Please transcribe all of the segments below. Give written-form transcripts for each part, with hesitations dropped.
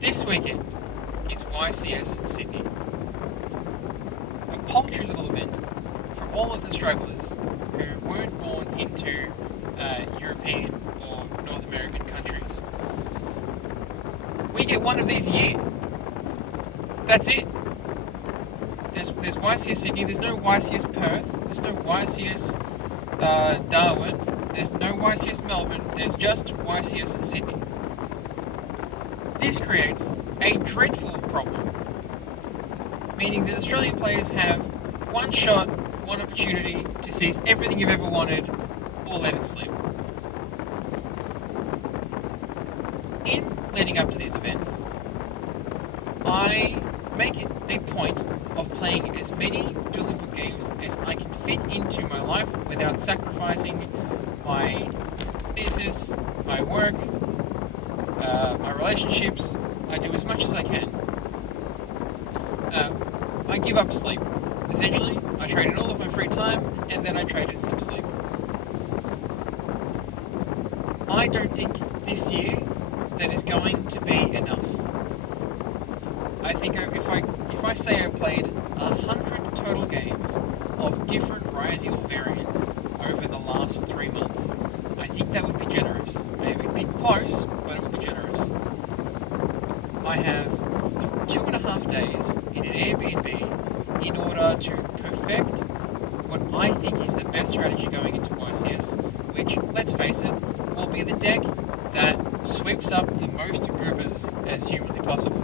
This weekend is YCS Sydney, a paltry little event for all of the strugglers who weren't born into European or North American countries. We get one of these a year. That's it. There's YCS Sydney, there's no YCS Perth, there's no YCS Darwin, there's no YCS Melbourne, there's just YCS Sydney. This creates a dreadful problem, meaning that Australian players have one shot, one opportunity to seize everything you've ever wanted, or let it slip. In leading up to these events, I make it a point of playing as many Dual Input games as I can fit into my life without sacrificing my business, my work, my relationships. I do as much as I can. I give up sleep. Essentially, I trade in all of my free time, and then I trade in some sleep. I don't think this year that is going to be enough. I think if I say I played 100 total games of different Ryziel variants over the last 3 months, I think that would be generous. It would be close, but it would be generous. I have 2.5 days in an Airbnb in order to perfect what I think is the best strategy going into YCS, which, let's face it, will be the deck that sweeps up the most goobers as humanly possible.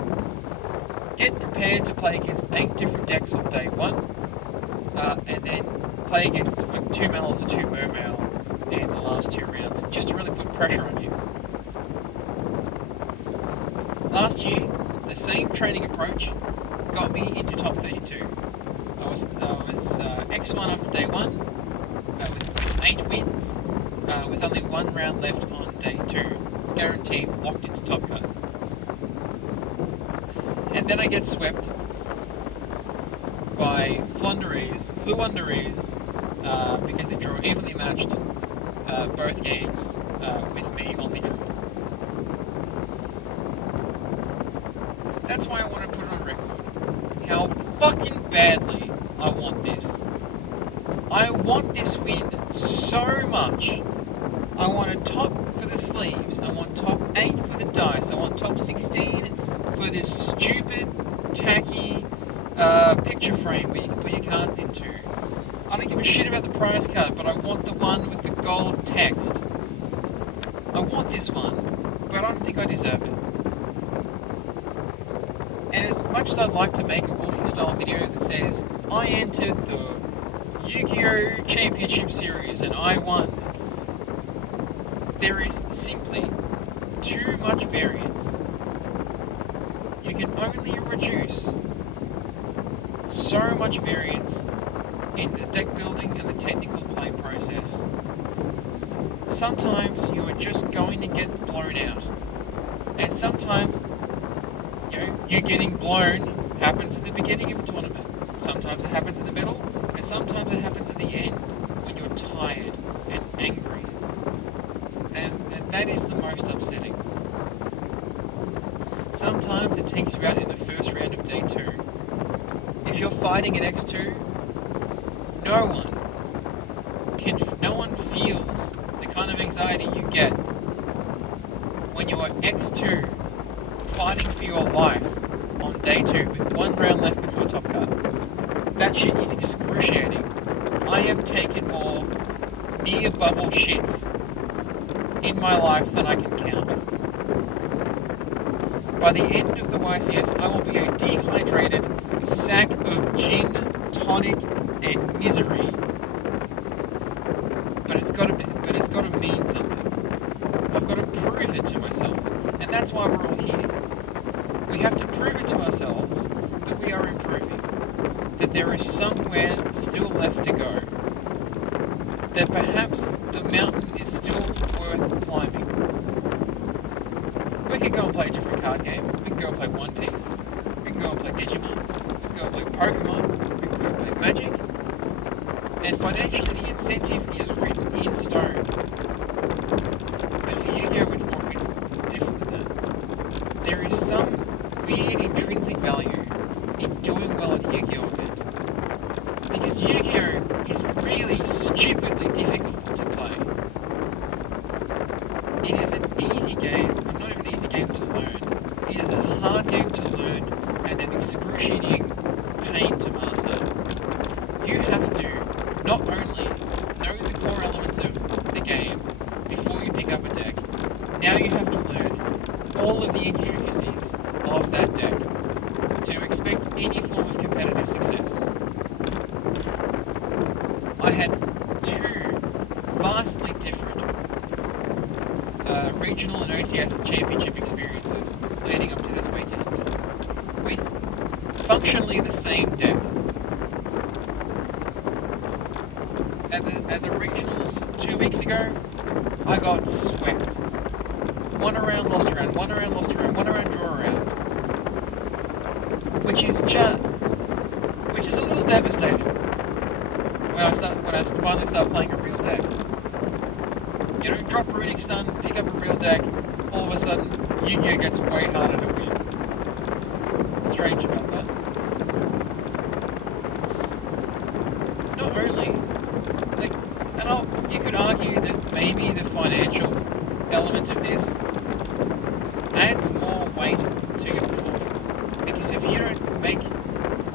Get prepared to play against 8 different decks on day 1, and then play against 2 Malos or 2 Mermail in the last 2 rounds, just to really put pressure on you. Last year, the same training approach got me into top 32. I was X1 after day 1, with 8 wins, with only 1 round left on day 2, guaranteed locked into top cut. And then I get swept by Flunderees, because they draw evenly matched both games with me on the draw. That's why I want to put it on record how fucking badly I want this. I want this win so much. I want a top for the sleeves. I want top 8 for the dice. I want top 16 for this stupid, tacky picture frame where you can put your cards into. I don't give a shit about the prize card, but I want the one with the gold text. I want this one, but I don't think I deserve it. And as much as I'd like to make a Wolfie style video that says, I entered the Yu-Gi-Oh! Championship Series and I won, there is simply too much variance. You can only reduce so much variance in the deck building and the technical play process. Sometimes you are just going to get blown out. And sometimes, you getting blown happens at the beginning of a tournament. Sometimes it happens in the middle, and sometimes it happens at the end when you're tired and angry. And that is the most upsetting. Sometimes it takes you out in the first round of day 2. If you're fighting at X2, no one feels the kind of anxiety you get when you are X2 fighting for your life on day 2 with 1 round left before top cut. That shit is excruciating. I have taken more near bubble shits in my life than I can count. By the end of the YCS, I will be a dehydrated sack of gin, tonic, and misery. But it's got to mean something. I've got to prove it to myself, and that's why we're all here. We have to prove it to ourselves that we are improving, that there is somewhere still left to go, that perhaps the mountain is still worth climbing. We could go and play a different card game. We can go and play One Piece. We can go and play Digimon. We can go and play Pokemon. We can go and play Magic. And financially, the incentive is written in stone. But for Yu-Gi-Oh! It's different than that. There is some it is an easy game, but not even an easy game to learn. It is a hard game to learn and an excruciating pain to master. You have to not only know the core elements of the game before you pick up a deck, now you have to learn all of the intricacies of that deck to expect any form of competitive success. I had two vastly different regional and OTS championship experiences leading up to this weekend with functionally the same deck. At the regionals 2 weeks ago, I got swept. One around, lost a round, one around, lost a round, one around, draw a round. Which is a little devastating when I finally start playing a real deck. You know, drop Runic Stun, pick up a real deck, all of a sudden Yu-Gi-Oh gets way harder to win. Strange about that. Not only, you could argue that maybe the financial element of this adds more weight to your performance. Because if you don't make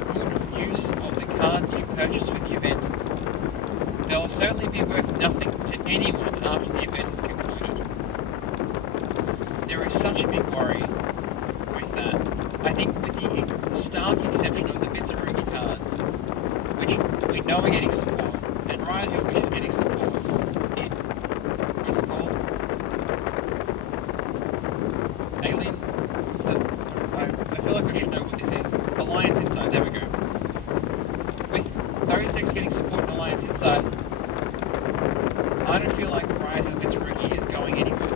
good use of the cards you purchase for the event, they'll certainly be worth nothing to anyone after the event is concluded. There is such a big worry with that. I think with the stark exception of the Mitsurugi cards, which we know are getting support, and Ryzel, which is getting support in, what's it called? Alien? What's that? I feel like I should know what this is. Alliance Inside, there we go. With those decks getting support in Alliance Inside, I don't feel like Ryzel Mitsurugi is going anywhere.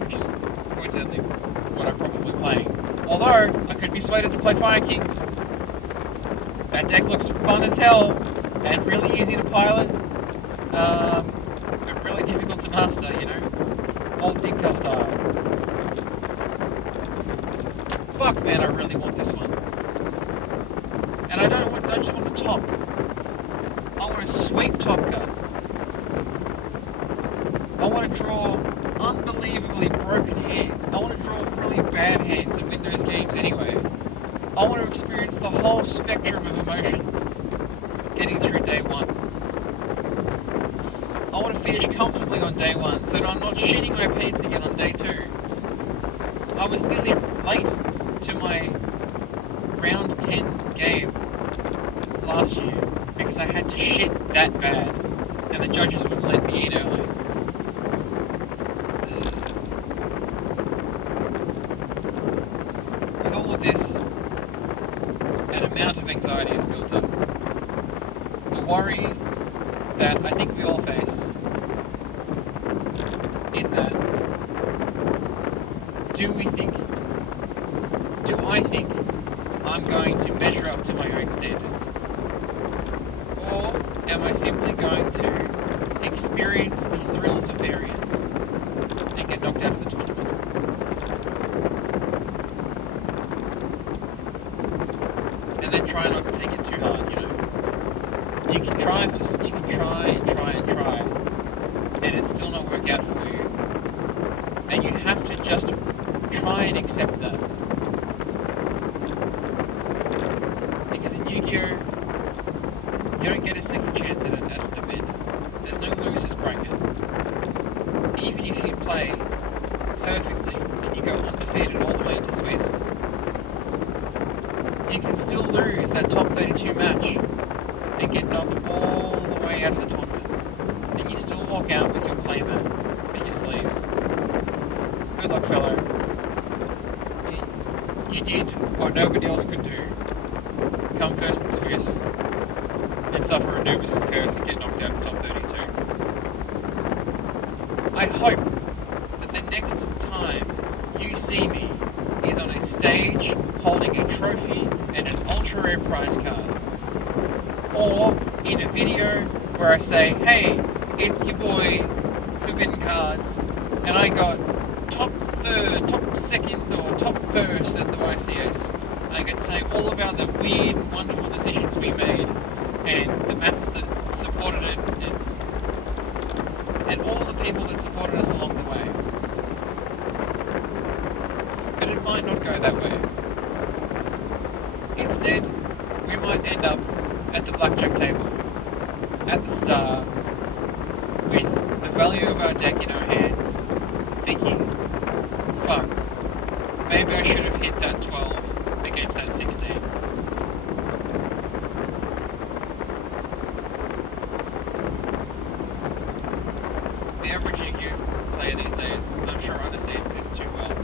Which is coincidentally what I'm probably playing. Although, I could be swayed to play Fire Kings. That deck looks fun as hell, and really easy to pilot, but really difficult to master, you know? Old Dinka style. Fuck, man, I really want this one. And I don't just want a top. I want a sweep top cut. I want to draw unbelievably broken hands. I want to draw really bad hands and win those games anyway. I want to experience the whole spectrum of emotions getting through day one. I want to finish comfortably on day one so that I'm not shitting my pants again on day two. I was nearly late to my round 10 game last year because I had to shit that bad and the judges wouldn't let me in early. With all of this, an amount of anxiety is built up. The worry that I think we all face in that, do I think I'm going to measure up to my own standards? Or am I simply going to experience the thrills of variance and get knocked out of the tournament? And then try not to take it too hard, you know? You can try and try, and it still not work out for you. And you have to just try and accept that. Because in Yu-Gi-Oh, you don't get a second chance at an event. There's no losers bracket. Even if you play perfectly and you go undefeated all the way into Swiss, you can still lose that top 32 match and get knocked all the way out of the tournament. And you still walk out with your playmat and your sleeves. Good luck, fellow. You did what nobody else could do. Come first in Swiss and suffer Anubis' curse and get knocked out in top 32. I hope that the next time you see me is on a stage holding a trophy and an ultra rare prize card. Or in a video where I say, hey, it's your boy, Forbidden Cards, and I got top third, top second, or top first at the YCS. And I get to tell you all about the weird, wonderful decisions we made, and the maths that supported it, and and all the people that supported us along the way. But it might not go that way. Instead, we might end up at the blackjack table, at the Star, with the value of our deck in our hands, thinking, fuck, maybe I should have hit that 12 against that 16. The average UQ player these days, I'm sure, understands this too well.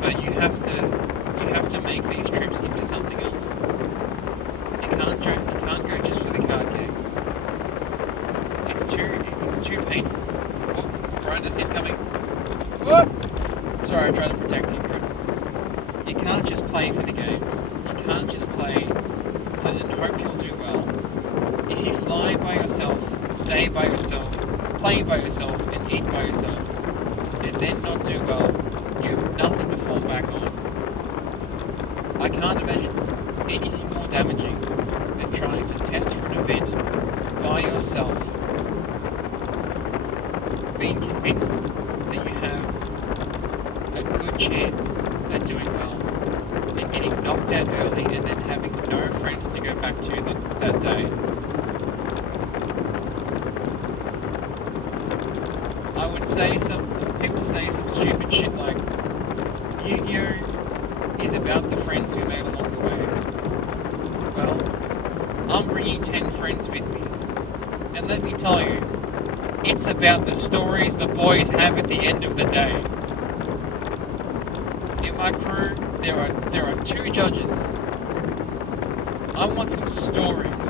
But you have to make these trips into something else. You can't go just for the card games. It's too painful. Oh, brightness incoming. Whoa! Sorry, I tried to protect him. You can't just play for the games. You can't just play and hope you'll do well. If you fly by yourself, stay by yourself, play by yourself, and eat by yourself, and then not do well, you have nothing to fall back on. I can't imagine anything more damaging than trying to test for an event by yourself, being convinced that you have a good chance at doing well, and getting knocked out early and then having no friends to go back to that day. I would say people say some stupid shit like, Yu-Gi-Oh! Is about the friends we made along the way. Well, I'm bringing 10 friends with me. And let me tell you, it's about the stories the boys have at the end of the day. In my crew, there are 2 judges. I want some stories.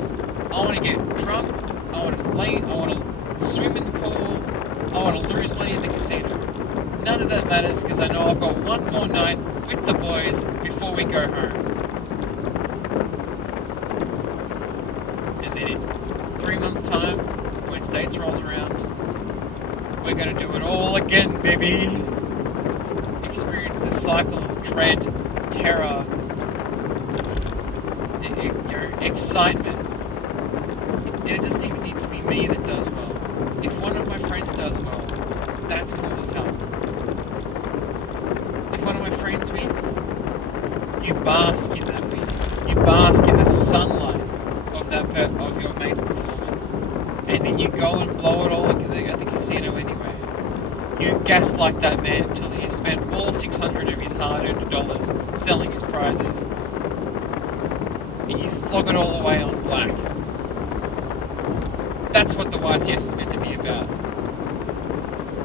I want to get drunk, I want to swim in the pool, I want to lose money in the casino. None of that matters because I know I've got one more night with the boys before we go home. And then in 3 months' time, when States rolls around, we're going to do it all again, baby. Experience the cycle of dread, terror, excitement. And it doesn't even need to be me that does well. If one of my friends does well, that's cool as hell. If one of my friends wins, you bask in that win. You bask in the sunlight of your mate's performance, and then you go and blow it all at the casino anyway. You gaslight that man until he has spent all 600 of his hard-earned dollars selling his prizes, and you flog it all away on black. That's what the YCS is meant to be about.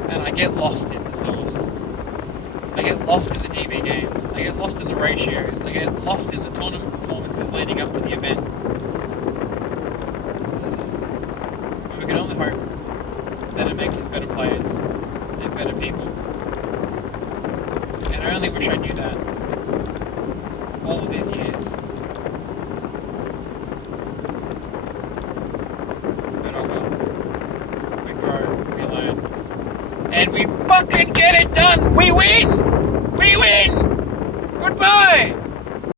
And I get lost in the source. I get lost in the DB games. I get lost in the ratios. I get lost in the tournament performances leading up to the event. But we can only hope that it makes us better players and better people. And I only wish I knew that all of these years. But oh well. We grow, we learn. And we fucking get it done! We win! We win! Goodbye!